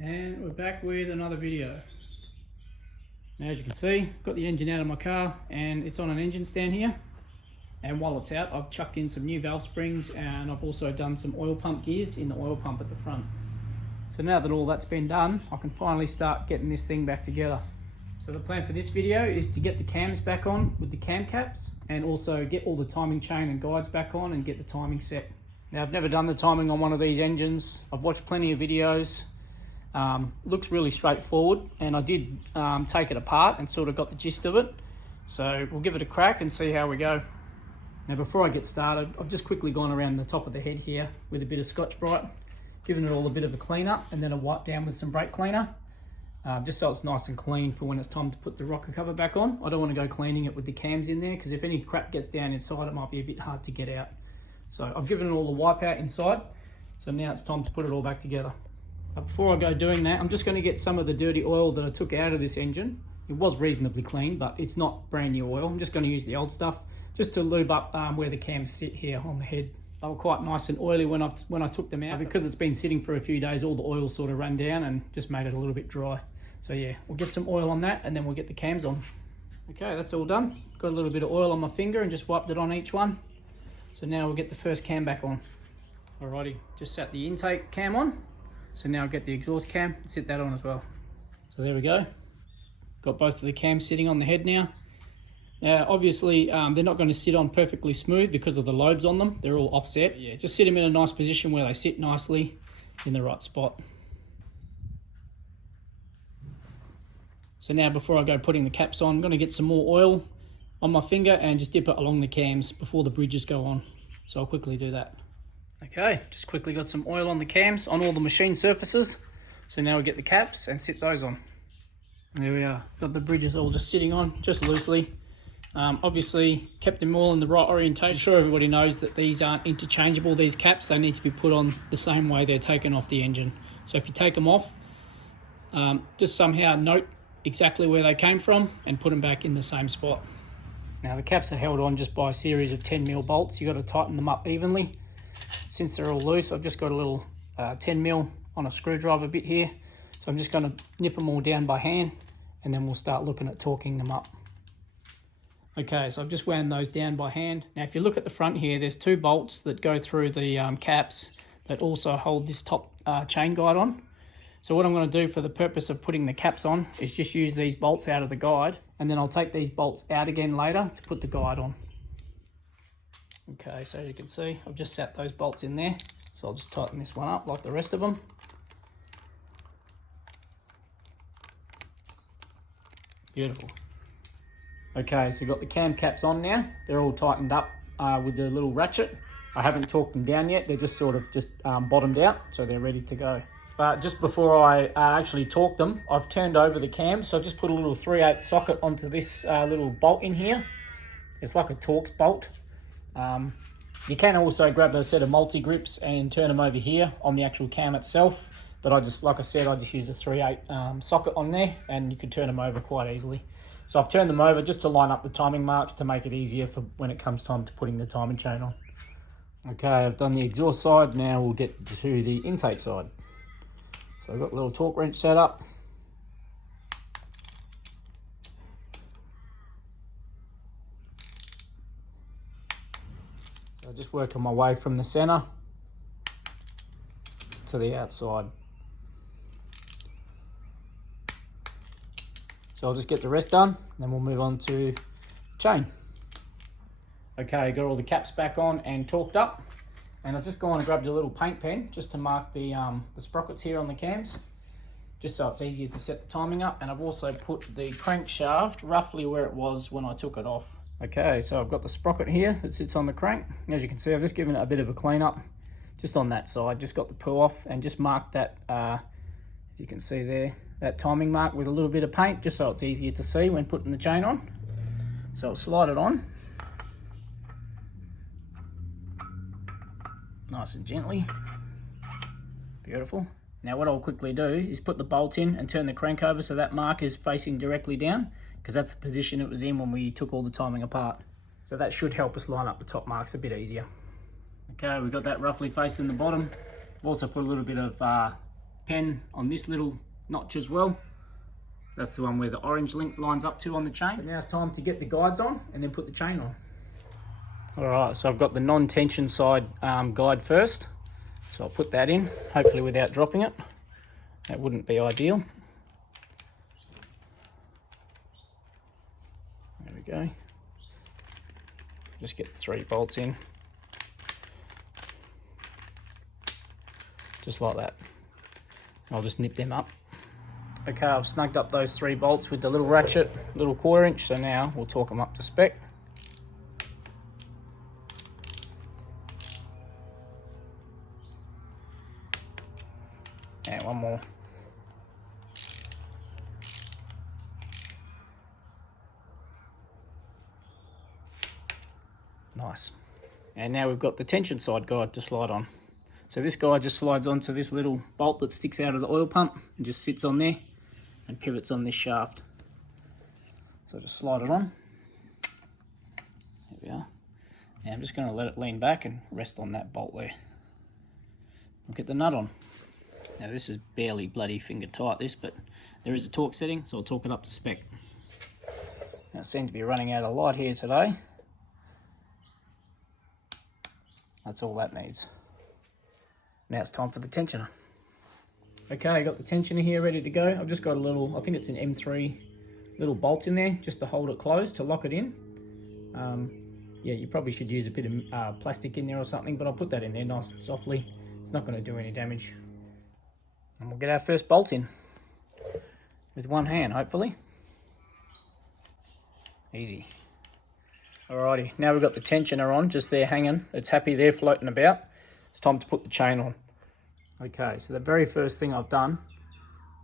And we're back with another video. Now, as you can see, I've got the engine out of my car and it's on an engine stand here. And while it's out, I've chucked in some new valve springs and I've also done some oil pump gears in the oil pump at the front. So now that all that's been done, I can finally start getting this thing back together. So the plan for this video is to get the cams back on with the cam caps and also get all the timing chain and guides back on and get the timing set. Now, I've never done the timing on one of these engines. I've watched plenty of videos. Looks really straightforward, and I did take it apart and sort of got the gist of it. So we'll give it a crack and see how we go. Now, before I get started, I've just quickly gone around the top of the head here with a bit of Scotch-Brite, giving it all a bit of a clean up, and then a wipe down with some brake cleaner, just so it's nice and clean for when it's time to put the rocker cover back on. I don't want to go cleaning it with the cams in there, because if any crap gets down inside, it might be a bit hard to get out. So I've given it all the wipe out inside, so now it's time to put it all back together. But before I go doing that, I'm just going to get some of the dirty oil that I took out of this engine. It was reasonably clean, but it's not brand new oil. I'm just going to use the old stuff just to lube up where the cams sit here on the head. They were quite nice and oily when I took them out. Because it's been sitting for a few days, all the oil sort of ran down and just made it a little bit dry. So yeah, we'll get some oil on that and then we'll get the cams on. Okay, that's all done. Got a little bit of oil on my finger and just wiped it on each one. So now we'll get the first cam back on. Alrighty, just sat the intake cam on. So now I'll get the exhaust cam and sit that on as well. So there we go. Got both of the cams sitting on the head now. Now, obviously, they're not going to sit on perfectly smooth because of the lobes on them. They're all offset. Yeah, just sit them in a nice position where they sit nicely in the right spot. So now, before I go putting the caps on, I'm going to get some more oil on my finger and just dip it along the cams before the bridges go on. So I'll quickly do that. Okay, just quickly got some oil on the cams on all the machine surfaces. So now we get the caps and sit those on. There we are, got the bridges all just sitting on, just loosely. Obviously kept them all in the right orientation. I'm sure everybody knows that these aren't interchangeable, these caps. They need to be put on the same way they're taken off the engine. So if you take them off, just somehow note exactly where they came from and put them back in the same spot. Now the caps are held on just by a series of 10mm bolts. You've got to tighten them up evenly. Since they're all loose, I've just got a little 10mm on a screwdriver bit here. So I'm just going to nip them all down by hand and then we'll start looking at torquing them up. Okay, so I've just wound those down by hand. Now if you look at the front here, there's two bolts that go through the caps that also hold this top chain guide on. So what I'm going to do for the purpose of putting the caps on is just use these bolts out of the guide, and then I'll take these bolts out again later to put the guide on. Okay, so as you can see, I've just sat those bolts in there. So I'll just tighten this one up like the rest of them. Beautiful. Okay, so got the cam caps on now. They're all tightened up with the little ratchet. I haven't torqued them down yet. They're just sort of just bottomed out, so they're ready to go. But just before I actually torque them, I've turned over the cams. So I've just put a little 3/8 socket onto this little bolt in here. It's like a Torx bolt. You can also grab a set of multi-grips and turn them over here on the actual cam itself. But I just, like I said, I just used a 3/8 socket on there and you can turn them over quite easily. So I've turned them over just to line up the timing marks to make it easier for when it comes time to putting the timing chain on. Okay, I've done the exhaust side. Now we'll get to the intake side. So I've got a little torque wrench set up. So just working my way from the center to the outside. So I'll just get the rest done, then we'll move on to chain. Okay, got all the caps back on and torqued up. And I've just gone and grabbed a little paint pen just to mark the sprockets here on the cams, just so it's easier to set the timing up. And I've also put the crankshaft roughly where it was when I took it off. Okay, so I've got the sprocket here that sits on the crank. As you can see, I've just given it a bit of a clean up just on that side, just got the pull off and just marked that, you can see there, that timing mark with a little bit of paint, just so it's easier to see when putting the chain on. So I'll slide it on. Nice and gently. Beautiful. Now what I'll quickly do is put the bolt in and turn the crank over so that mark is facing directly down, because that's the position it was in when we took all the timing apart. So that should help us line up the top marks a bit easier. Okay, we've got that roughly facing the bottom. I've also put a little bit of pen on this little notch as well. That's the one where the orange link lines up to on the chain. But now it's time to get the guides on and then put the chain on. All right, so I've got the non-tension side guide first. So I'll put that in, hopefully without dropping it. That wouldn't be ideal. There we go. Just get the 3 bolts in. Just like that. I'll just nip them up. Okay, I've snugged up those 3 bolts with the little ratchet, little 1/4 inch, so now we'll torque them up to spec. And one more. Nice. And now we've got the tension side guide to slide on. So this guide just slides onto this little bolt that sticks out of the oil pump and just sits on there and pivots on this shaft. So just slide it on. There we are. Now I'm just going to let it lean back and rest on that bolt there. I'll get the nut on. Now this is barely bloody finger tight this, but there is a torque setting, so I'll torque it up to spec. Now it seems to be running out of light here today. That's all that needs. Now it's time for the tensioner. Okay, I got the tensioner here ready to go. I've just got a little, I think it's an M3 little bolt in there just to hold it closed, to lock it in. Yeah, you probably should use a bit of plastic in there or something, but I'll put that in there nice and softly. It's not going to do any damage. And we'll get our first bolt in with one hand, hopefully. Easy. Alrighty, now we've got the tensioner on, just there hanging. It's happy there, floating about. It's time to put the chain on. Okay, so the very first thing I've done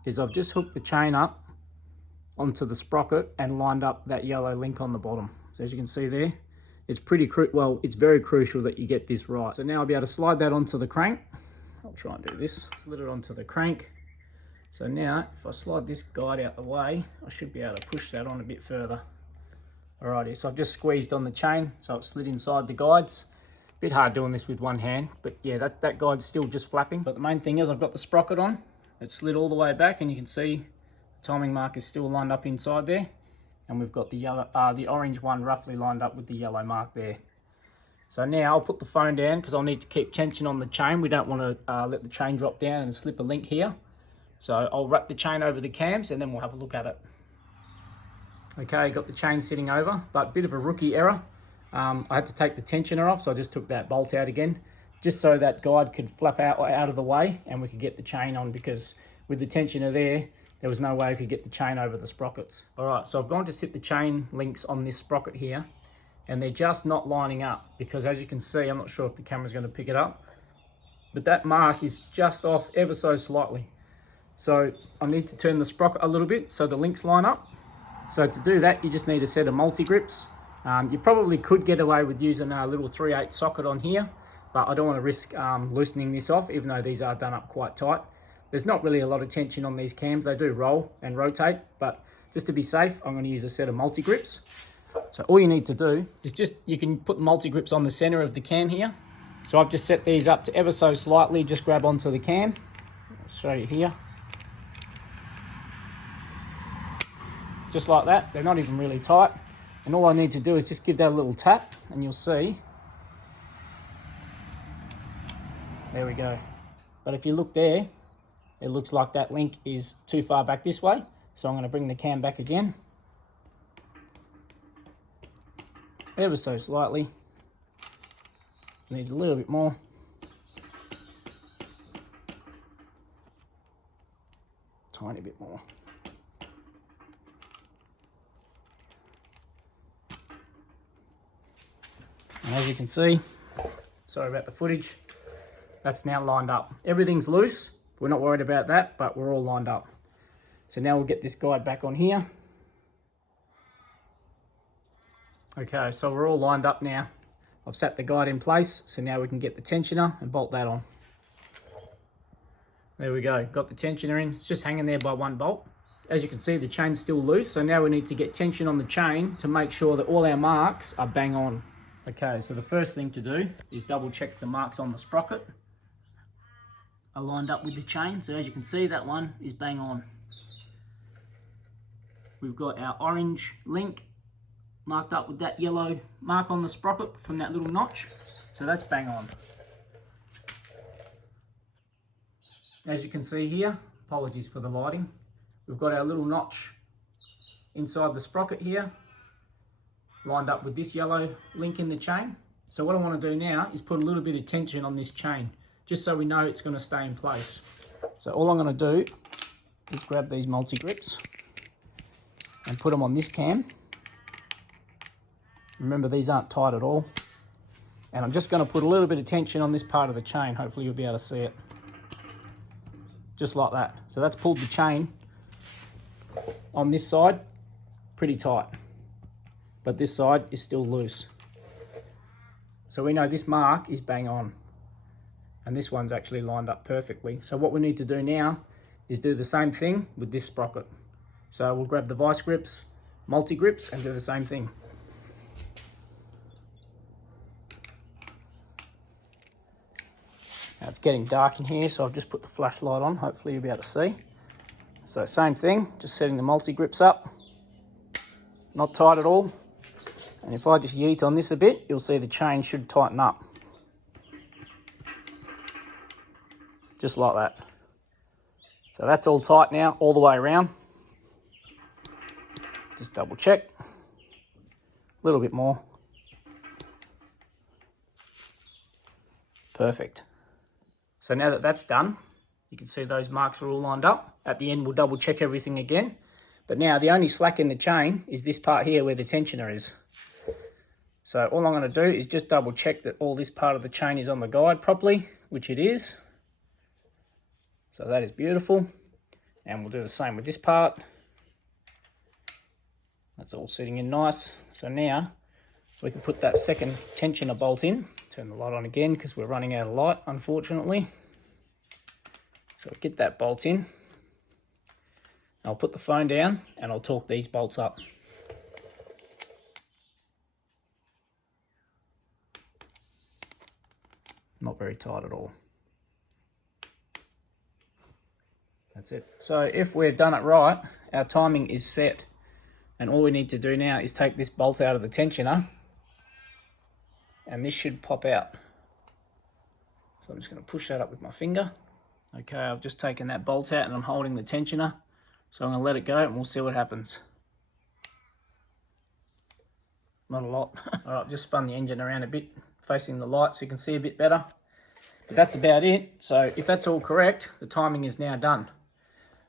is I've just hooked the chain up onto the sprocket and lined up that yellow link on the bottom. So as you can see there, it's it's very crucial that you get this right. So now I'll be able to slide that onto the crank. I'll try and do this. Slid it onto the crank. So now, if I slide this guide out the way, I should be able to push that on a bit further. Alrighty, so I've just squeezed on the chain, so it slid inside the guides. Bit hard doing this with one hand, but yeah, that guide's still just flapping. But the main thing is I've got the sprocket on. It slid all the way back, and you can see the timing mark is still lined up inside there. And we've got the yellow, the orange one roughly lined up with the yellow mark there. So now I'll put the phone down because I'll need to keep tension on the chain. We don't want to let the chain drop down and slip a link here. So I'll wrap the chain over the cams and then we'll have a look at it. Okay, got the chain sitting over, but bit of a rookie error. I had to take the tensioner off, so I just took that bolt out again, just so that guide could flap out of the way and we could get the chain on, because with the tensioner there was no way I could get the chain over the sprockets. All right, so I've gone to sit the chain links on this sprocket here, and they're just not lining up because, as you can see, I'm not sure if the camera's going to pick it up, but that mark is just off ever so slightly. So I need to turn the sprocket a little bit so the links line up. So to do that, you just need a set of multi-grips. You probably could get away with using a little 3/8 socket on here, but I don't want to risk loosening this off, even though these are done up quite tight. There's not really a lot of tension on these cams. They do roll and rotate, but just to be safe, I'm going to use a set of multi-grips. So all you need to do is you can put multi-grips on the center of the cam here. So I've just set these up to ever so slightly, just grab onto the cam. I'll show you here. Just like that, they're not even really tight. And all I need to do is just give that a little tap and you'll see. There we go. But if you look there, it looks like that link is too far back this way. So I'm going to bring the cam back again. Ever so slightly. Needs a little bit more. Tiny bit more. And as you can see, sorry about the footage, that's now lined up. Everything's loose. We're not worried about that, but we're all lined up. So now we'll get this guide back on here. Okay, so we're all lined up now. I've sat the guide in place, so now we can get the tensioner and bolt that on. There we go, got the tensioner in. It's just hanging there by one bolt. As you can see, the chain's still loose, so now we need to get tension on the chain to make sure that all our marks are bang on. Okay, so the first thing to do is double check the marks on the sprocket. are lined up with the chain. So as you can see, that one is bang on. We've got our orange link marked up with that yellow mark on the sprocket from that little notch. So that's bang on. As you can see here, apologies for the lighting, we've got our little notch inside the sprocket here, lined up with this yellow link in the chain. So what I want to do now is put a little bit of tension on this chain, just so we know it's going to stay in place. So all I'm going to do is grab these multi-grips and put them on this cam. Remember, these aren't tight at all. And I'm just going to put a little bit of tension on this part of the chain. Hopefully you'll be able to see it. Just like that. So that's pulled the chain on this side pretty tight, but this side is still loose. So we know this mark is bang on, and this one's actually lined up perfectly. So what we need to do now is do the same thing with this sprocket. So we'll grab the vice grips, multi-grips, and do the same thing. Now it's getting dark in here, so I've just put the flashlight on. Hopefully you'll be able to see. So same thing, just setting the multi-grips up. Not tight at all. And if I just yeet on this a bit, you'll see the chain should tighten up. Just like that. So that's all tight now, all the way around. Just double check. A little bit more. Perfect. So now that that's done, you can see those marks are all lined up. At the end, we'll double check everything again. But now the only slack in the chain is this part here where the tensioner is. So all I'm going to do is just double check that all this part of the chain is on the guide properly, which it is. So that is beautiful. And we'll do the same with this part. That's all sitting in nice. So now we can put that second tensioner bolt in. Turn the light on again because we're running out of light, unfortunately. So get that bolt in. I'll put the phone down and I'll torque these bolts up. Not very tight at all. That's it. So if we've done it right, our timing is set. And all we need to do now is take this bolt out of the tensioner, and this should pop out. So I'm just going to push that up with my finger. Okay, I've just taken that bolt out and I'm holding the tensioner. So I'm going to let it go and we'll see what happens. Not a lot. All right, just spun the engine around a bit, facing the light so you can see a bit better. But that's about it. So if that's all correct, the timing is now done.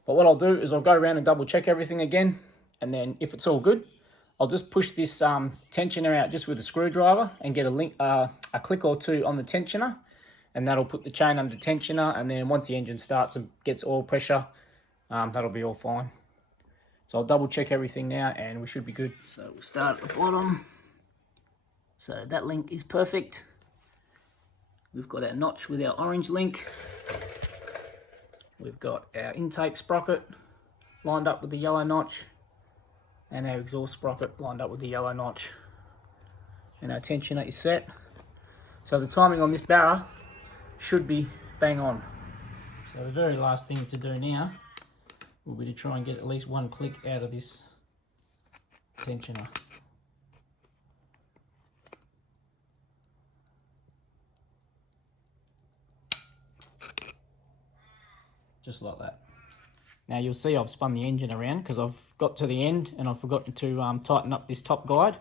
But what I'll do is I'll go around and double check everything again. And then if it's all good, I'll just push this tensioner out just with a screwdriver and get a click or two on the tensioner. And that'll put the chain under tensioner. And then once the engine starts and gets oil pressure, that'll be all fine. So I'll double check everything now and we should be good. So we'll start at the bottom. So that link is perfect. We've got our notch with our orange link. We've got our intake sprocket lined up with the yellow notch. And our exhaust sprocket lined up with the yellow notch. And our tensioner is set. So the timing on this barra should be bang on. So the very last thing to do now will be to try and get at least one click out of this tensioner. Just like that. Now you'll see I've spun the engine around because I've got to the end and I've forgotten to tighten up this top guide.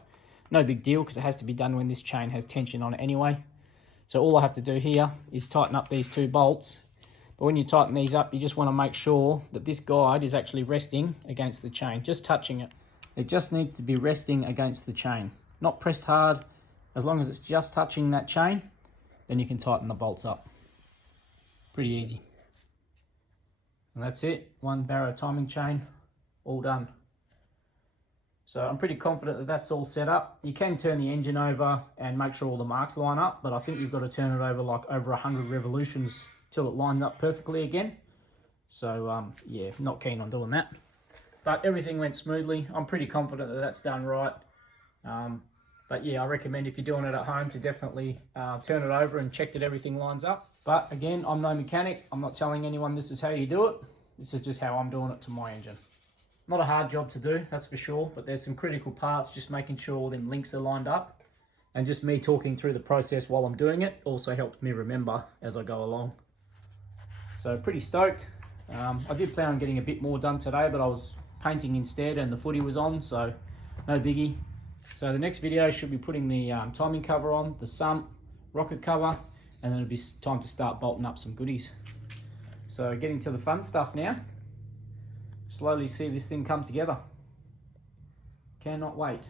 No big deal because it has to be done when this chain has tension on it anyway. So all I have to do here is tighten up these two bolts. But when you tighten these up, you just want to make sure that this guide is actually resting against the chain, just touching it. It just needs to be resting against the chain, not pressed hard. As long as it's just touching that chain, then you can tighten the bolts up. Pretty easy. And that's it, one barra timing chain, all done. So I'm pretty confident that that's all set up. You can turn the engine over and make sure all the marks line up, but I think you've got to turn it over like over 100 revolutions till it lines up perfectly again. So yeah, not keen on doing that. But everything went smoothly. I'm pretty confident that that's done right. But yeah, I recommend if you're doing it at home to definitely turn it over and check that everything lines up. But again, I'm no mechanic. I'm not telling anyone this is how you do it. This is just how I'm doing it to my engine. Not a hard job to do, that's for sure, but there's some critical parts, just making sure all them links are lined up. And just me talking through the process while I'm doing it also helps me remember as I go along. So pretty stoked. I did plan on getting a bit more done today, but I was painting instead and the footy was on, so no biggie. So the next video should be putting the timing cover on, the sump, rocket cover, and then it'll be time to start bolting up some goodies. So getting to the fun stuff now. Slowly see this thing come together. Cannot wait.